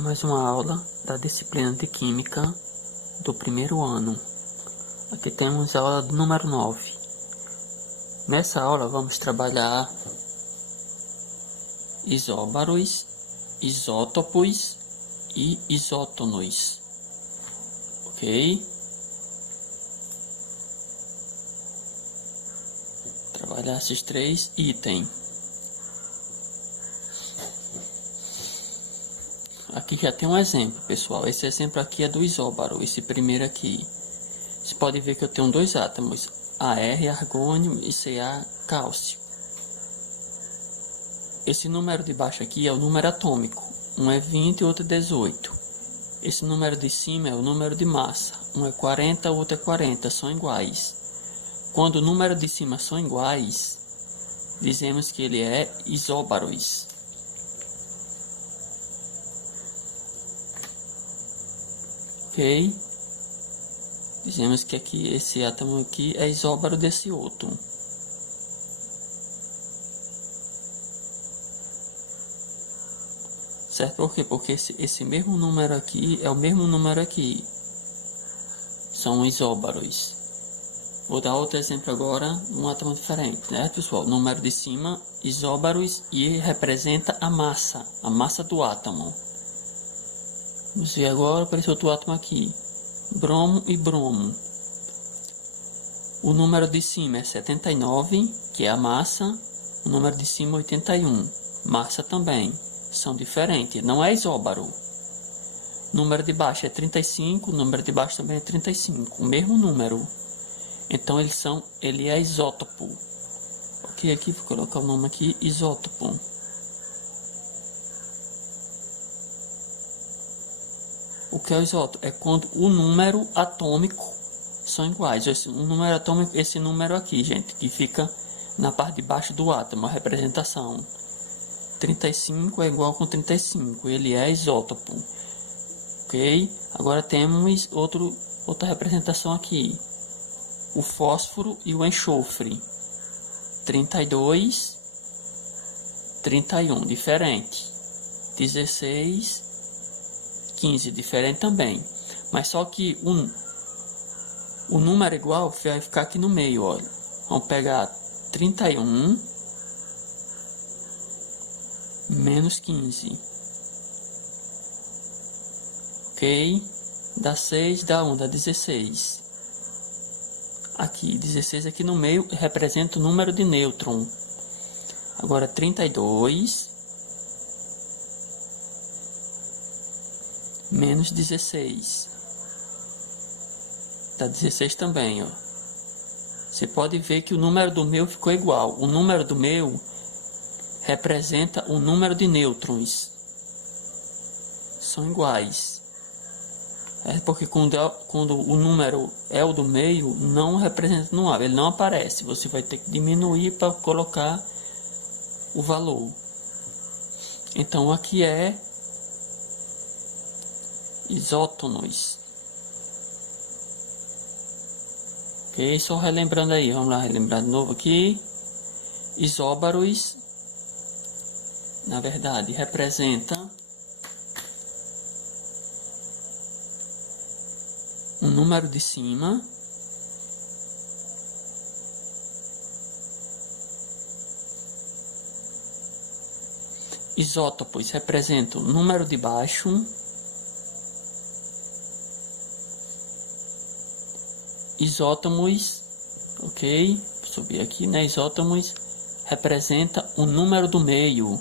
mais uma aula da disciplina de Química do primeiro ano. Aqui temos a aula do número 9. Nessa aula vamos trabalhar isóbaros, isótopos e isótonos, ok? Trabalhar esses três itens. Aqui já tem um exemplo, pessoal. Esse exemplo aqui é do isóbaro, esse primeiro aqui. Você pode ver que eu tenho dois átomos, Ar, argônio, e Ca, cálcio. Esse número de baixo aqui é o número atômico. Um é 20 e o outro é 18. Esse número de cima é o número de massa. Um é 40, o outro é 40, são iguais. Quando o número de cima são iguais, dizemos que ele é isóbaros. Ok? Dizemos que aqui esse átomo aqui é isóbaro desse outro. Certo? Por quê? Porque esse mesmo número aqui é o mesmo número aqui. São isóbaros. Vou dar outro exemplo agora, um átomo diferente, né, pessoal? Número de cima, isóbaros, e representa a massa do átomo. Vamos ver agora para esse outro átomo aqui. Bromo e bromo. O número de cima é 79, que é a massa. O número de cima é 81, massa também. São diferentes, não é isóbaro. O número de baixo é 35, o número de baixo também é 35, o mesmo número. Então ele é isótopo. Ok, aqui vou colocar o nome aqui, isótopo. O que é o isótopo? É quando o número atômico são iguais. O número atômico, esse número aqui, gente, que fica na parte de baixo do átomo, a representação. 35 é igual com 35, ele é isótopo. Ok? Agora temos outra representação aqui. O fósforo e o enxofre. 32, 31, diferente. 16, 15, diferente também. Mas só que o número igual vai ficar aqui no meio, olha. Vamos pegar 31 menos 15. Ok? Dá 6, dá 1, dá 16. Aqui, 16 aqui no meio representa o número de nêutron. Agora 32 menos 16. Dá 16 também, ó. Você pode ver que o número do meu ficou igual. O número do meu representa o número de nêutrons. São iguais. É porque quando o número é o do meio, não representa no ar, ele não aparece. Você vai ter que diminuir para colocar o valor. Então aqui é isótonos. Ok, só relembrando aí, vamos lá relembrar de novo aqui. Isóbaros, na verdade, representa o número de cima isótopos representam o número de baixo, isótomos, ok? Vou subir aqui, né? Isótomos representa o número do meio.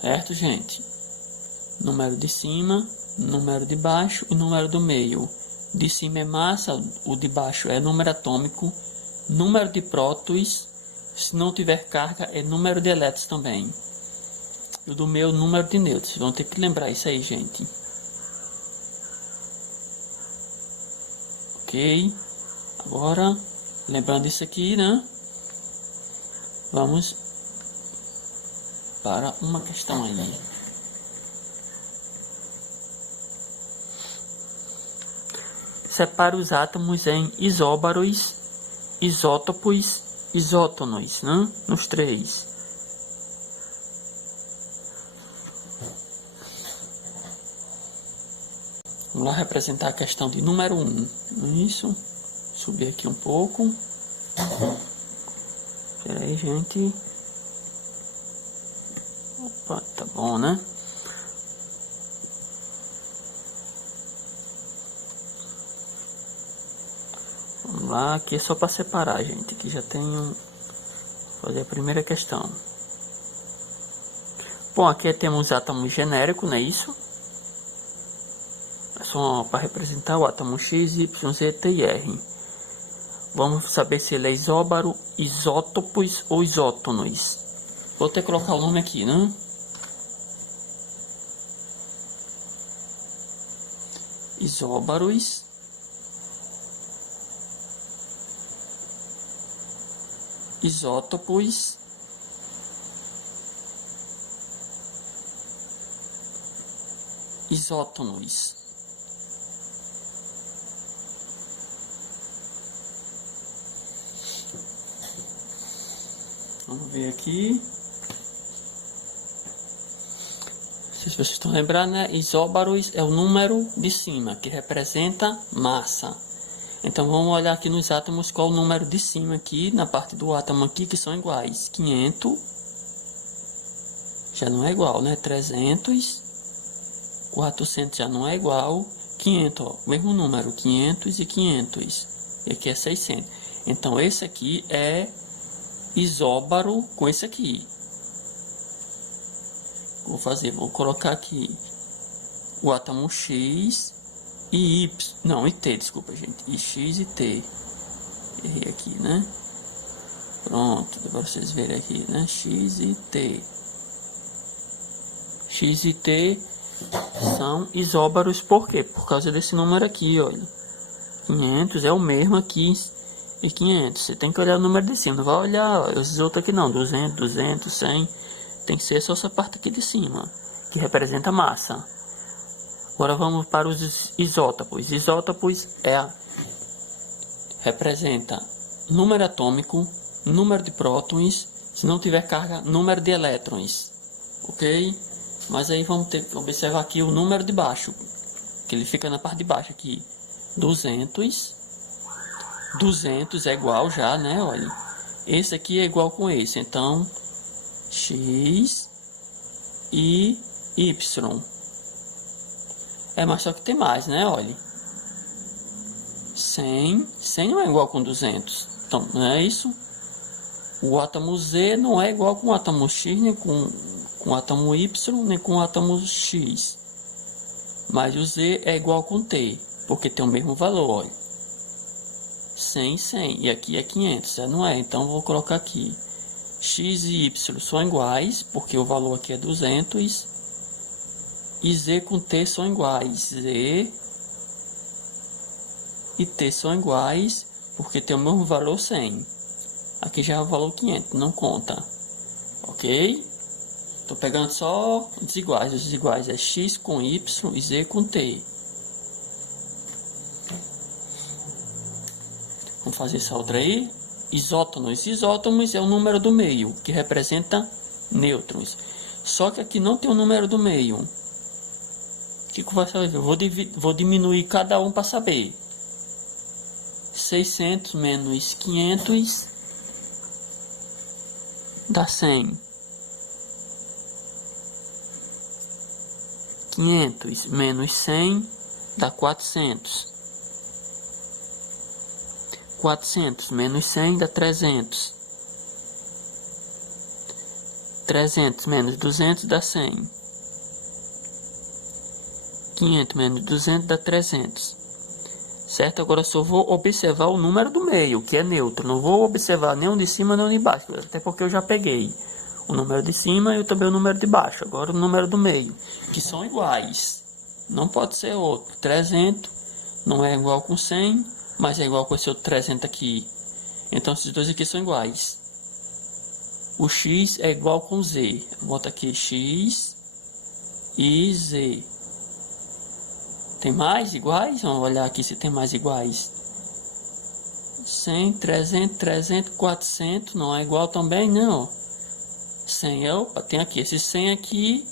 Certo, gente? Número de cima, número de baixo e número do meio. De cima é massa, o de baixo é número atômico, número de prótons, se não tiver carga é número de elétrons também. E o do meio, número de nêutrons. Vocês vão ter que lembrar isso aí, gente. Ok? Agora, lembrando isso aqui, né? Vamos para uma questão aí. Separa os átomos em isóbaros, isótopos, isótonos, né? Nos três. Vamos lá representar a questão de número 1. Isso. Subir aqui um pouco. Espera aí, gente. Opa, tá bom, né? Vamos lá, aqui é só para separar, gente. Aqui já tenho... Vou fazer a primeira questão. Bom, aqui temos átomos genéricos, não é isso? É só para representar o átomo X, Y, Z, T e R. Vamos saber se ele é isóbaro, isótopos ou isótonos. Vou ter que colocar o nome aqui, né? Isóbaros, isótopos, isótonos. Vamos ver aqui. Se vocês estão lembrando, né? Isóbaros é o número de cima, que representa massa. Então vamos olhar aqui nos átomos qual o número de cima aqui, na parte do átomo aqui, que são iguais. 500, já não é igual, né? 300, 400 já não é igual. 500, ó, mesmo número, 500 e 500. E aqui é 600. Então esse aqui é isóbaro com esse aqui. Vou colocar aqui o átomo X e Y, não, e T, desculpa, gente, e X e T. Errei aqui, né? Pronto, agora vocês verem aqui, né? X e T. X e T são isóbaros, por quê? Por causa desse número aqui, olha. 500 é o mesmo aqui e 500. Você tem que olhar o número de cima, não vai olhar os outros aqui não, 200, 200, 100. Tem que ser só essa parte aqui de cima, que representa massa. Agora vamos para os isótopos. Isótopos representa número atômico, número de prótons, se não tiver carga, número de elétrons. Ok? Mas aí vamos ter que observar aqui o número de baixo, que ele fica na parte de baixo aqui. 200. 200 é igual já, né? Olha. Esse aqui é igual com esse, então... X e Y. Mas só que tem mais, né? Olha. 100 não é igual com 200. Então, não é isso? O átomo Z não é igual com o átomo X, nem com o átomo Y, nem com o átomo X. Mas o Z é igual com T, porque tem o mesmo valor, olha. 100, 100. E aqui é 500, já não é? Então, vou colocar aqui. X e Y são iguais, porque o valor aqui é 200. E Z com T são iguais. Z e T são iguais, porque tem o mesmo valor 100. Aqui já é o valor 500, não conta. Ok? Estou pegando só os iguais. Os iguais é X com Y e Z com T. Vamos fazer essa outra aí. Isótonos. Isótomos é o número do meio, que representa nêutrons. Só que aqui não tem o número do meio. O que eu vou fazer? Eu vou diminuir cada um para saber. 600 menos 500 dá 100. 500 menos 100 dá 400. 400 menos 100 dá 300. 300 menos 200 dá 100. 500 menos 200 dá 300. Certo? Agora eu só vou observar o número do meio, que é neutro. Não vou observar nem o de cima nem o de baixo, até porque eu já peguei o número de cima e também o número de baixo. Agora o número do meio, que são iguais. Não pode ser outro. 300 não é igual com 100, mas é igual com esse outro 300 aqui. Então esses dois aqui são iguais. O X é igual com Z. Bota aqui X e Z. Tem mais iguais? Vamos olhar aqui se tem mais iguais. 100, 300, 300, 400. Não é igual também, não. 100 é... Opa, tem aqui. Esse 100 aqui,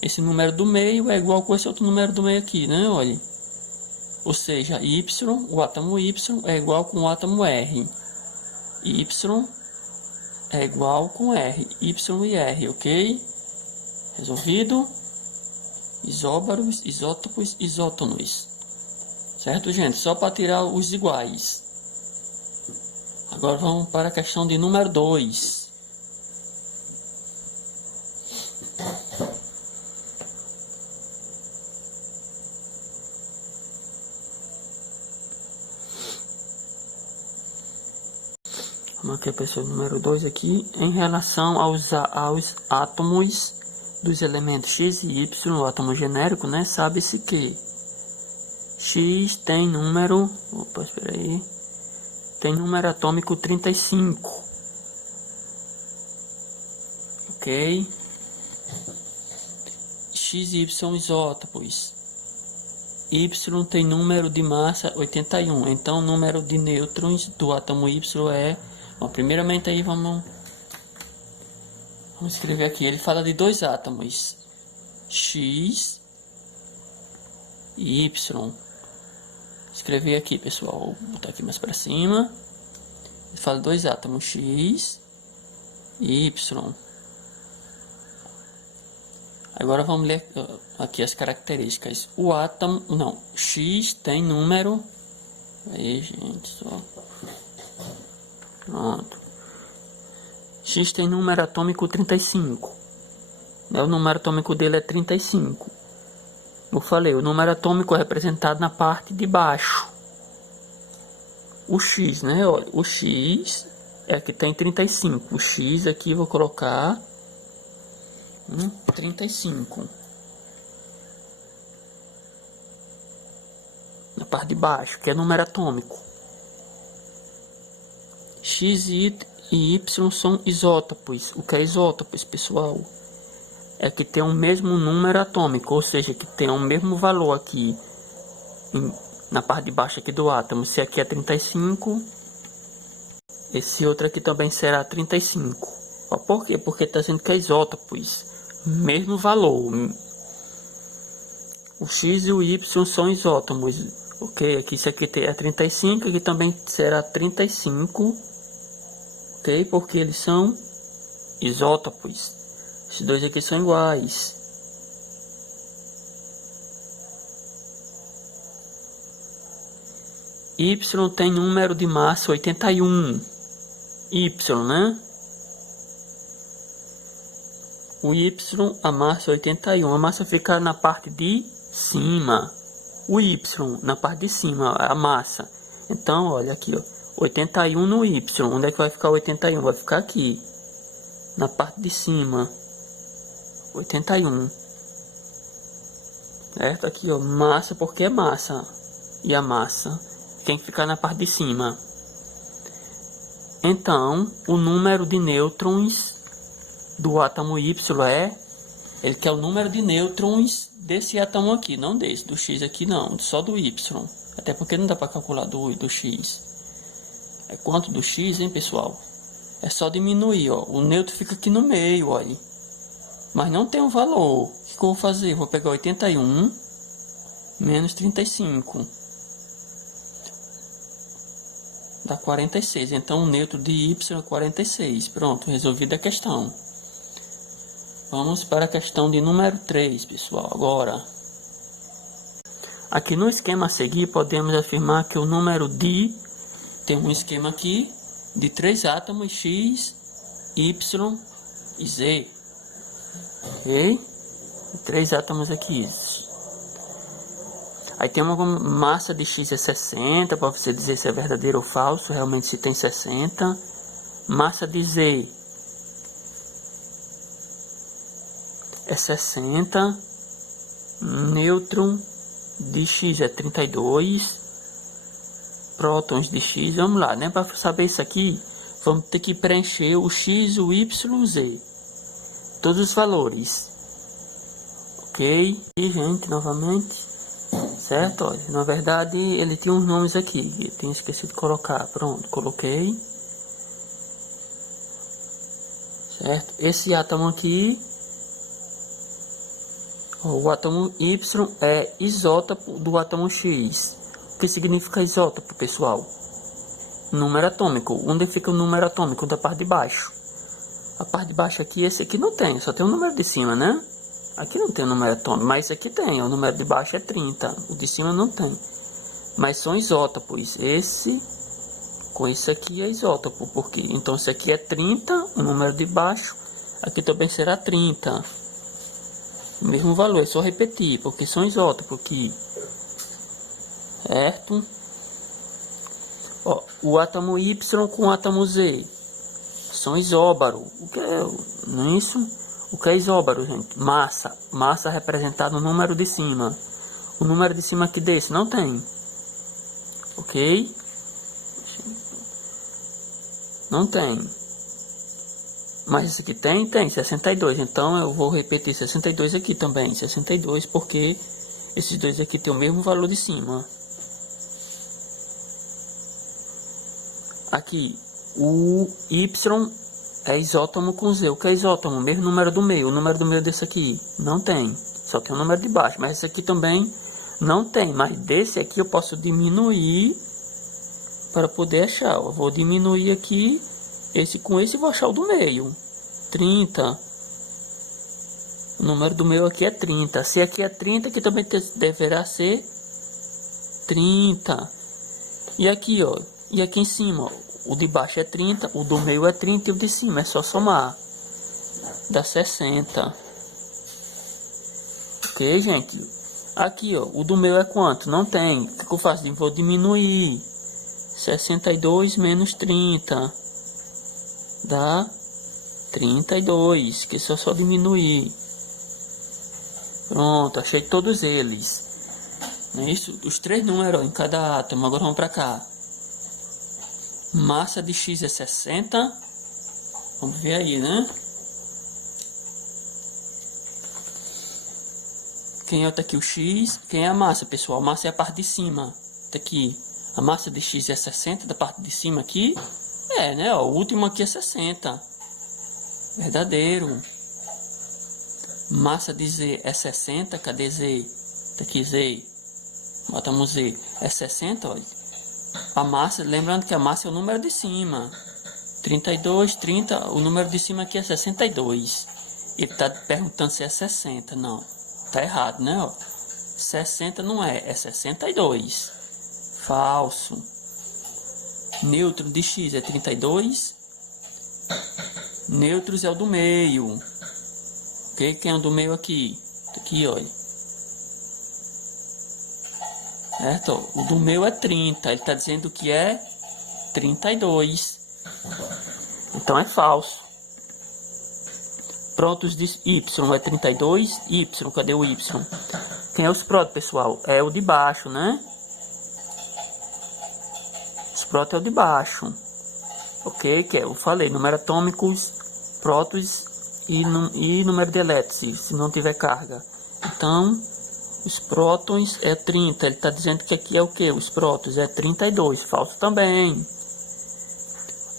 esse número do meio é igual com esse outro número do meio aqui, né? Olha. Ou seja, Y, o átomo Y é igual com o átomo R. Y é igual com R. Y e R, ok? Resolvido? Isóbaros, isótopos, isótonos. Certo, gente? Só para tirar os iguais. Agora vamos para a questão de número 2. Vamos aqui, pessoal, número 2 aqui. Em relação aos átomos dos elementos X e Y, o átomo genérico, né? Sabe-se que X tem número... Opa, espera aí. Tem número atômico 35. Ok? X e Y isótopos. Y tem número de massa 81. Então, o número de nêutrons do átomo Y é... Bom, primeiramente aí vamos escrever aqui. Ele fala de dois átomos. X e Y. Escrever aqui, pessoal. Vou botar aqui mais para cima. Ele fala de dois átomos. X e Y. Agora vamos ler aqui as características. O átomo... Não. X tem número... Aí, gente, só... Pronto. X tem número atômico 35. O número atômico dele é 35. Eu falei, o número atômico é representado na parte de baixo. O X, né? Olha, o X é que tem 35. O X aqui eu vou colocar 35. Na parte de baixo, que é número atômico. X e Y são isótopos. O que é isótopos, pessoal? É que tem o mesmo número atômico, ou seja, que tem o mesmo valor aqui na parte de baixo aqui do átomo. Se aqui é 35, esse outro aqui também será 35. Ó, por quê? Porque está dizendo que é isótopos. Mesmo valor. O X e o Y são isótopos. Ok? Aqui, isso aqui é 35, aqui também será 35. Ok? Porque eles são isótopos. Esses dois aqui são iguais. Y tem número de massa 81. Y, né? O Y, a massa 81. A massa fica na parte de cima. O Y, na parte de cima, a massa. Então, olha aqui, ó. 81 no Y. Onde é que vai ficar 81? Vai ficar aqui. Na parte de cima. 81. Certo? Aqui, ó. Massa, porque é massa. E a massa tem que ficar na parte de cima. Então, o número de nêutrons do átomo Y é... Ele quer o número de nêutrons desse átomo aqui, não desse, do X aqui não, só do Y. Até porque não dá para calcular do X. É quanto do X, hein, pessoal? É só diminuir, ó. O nêutron fica aqui no meio, olha. Mas não tem um valor. O que eu vou fazer? Vou pegar 81 menos 35. Dá 46. Então o nêutron de Y é 46. Pronto, resolvida a questão. Vamos para a questão de número 3, pessoal. Agora, aqui no esquema a seguir, podemos afirmar que o número de... Tem um esquema aqui de 3 átomos, X, Y e Z. Ok? 3 átomos aqui. Aí tem uma massa de X é 60, para você dizer se é verdadeiro ou falso. Realmente se tem 60. Massa de Z é 60. Nêutron de X é 32. Prótons de X, vamos lá, né? Para saber isso aqui, vamos ter que preencher o X, o Y e o Z. Todos os valores. Ok? E, gente, novamente. Certo? Olha, na verdade, ele tinha uns nomes aqui. Eu tinha esquecido de colocar. Pronto, coloquei. Certo? Esse átomo aqui... O átomo Y é isótopo do átomo X. O que significa isótopo, pessoal? Número atômico. Onde fica o número atômico? Da parte de baixo. A parte de baixo aqui, esse aqui não tem, só tem o número de cima, né? Aqui não tem o número atômico, mas esse aqui tem. O número de baixo é 30, o de cima não tem. Mas são isótopos. Esse com esse aqui é isótopo, porque então esse aqui é 30, o número de baixo, aqui também será 30. O mesmo valor, é só repetir, porque são isótopos aqui. Certo? Ó, o átomo Y com o átomo Z são isóbaro. O que é, não é isso? O que é isóbaro, gente? Massa. Massa representada no número de cima. O número de cima aqui desse não tem. Ok? Não tem. Mas esse aqui tem? Tem. 62. Então eu vou repetir 62 aqui também. 62 porque esses dois aqui tem o mesmo valor de cima. Aqui. O Y é isótomo com Z. O que é isótomo? Mesmo número do meio. O número do meio desse aqui não tem. Só tem o número de baixo. Mas esse aqui também não tem. Mas desse aqui eu posso diminuir para poder achar. Eu vou diminuir aqui esse com esse e vou achar o do meio. 30. O número do meio aqui é 30. Se aqui é 30, aqui também deverá ser 30. E aqui, ó. E aqui em cima, ó. O de baixo é 30, o do meio é 30 e o de cima é só somar. Dá 60. Ok, gente? Aqui, ó. O do meio é quanto? Não tem. O que eu faço? Eu vou diminuir. 62 menos 30. Dá 32. Que é só diminuir. Pronto, achei todos eles. Não é isso? Os três números ó, em cada átomo. Agora vamos para cá. Massa de X é 60. Vamos ver aí, né? Quem é tá aqui o X? Quem é a massa, pessoal? A massa é a parte de cima. Tá aqui. A massa de X é 60, da parte de cima aqui. É, né? Ó, o último aqui é 60. Verdadeiro. Massa de Z é 60. Cadê Z? Tá aqui Z. Botamos Z. É 60, olha. A massa, lembrando que a massa é o número de cima. 32, 30, o número de cima aqui é 62. Ele está perguntando se é 60. Não, tá errado, né? Ó. 60 não é 62. Falso. Nêutron de X é 32. Nêutrons é o do meio. Ok? Quem é o do meio aqui? Aqui, olha. Certo? O do meu é 30. Ele está dizendo que é 32. Então é falso. Prótons de Y é 32. Y, cadê o Y? Quem é os prótons, pessoal? É o de baixo, né? Os prótons é o de baixo. Ok? Que é, eu falei, número atômicos, prótons e número de elétrons, se não tiver carga. Então, os prótons é 30. Ele está dizendo que aqui é o que? Os prótons é 32. Falso também.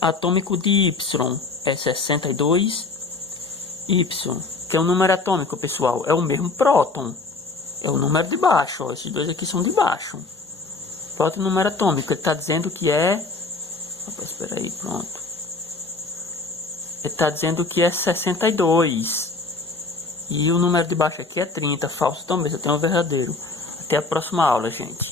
Atômico de Y é 62. Y, que é o número atômico, pessoal. É o mesmo próton. É o número de baixo. Ó. Esses dois aqui são de baixo. Próton número atômico. Ele está dizendo que é... Opa, espera aí, pronto. Ele está dizendo que é 62. E o número de baixo aqui é 30, falso também, só tem o verdadeiro. Até a próxima aula, gente.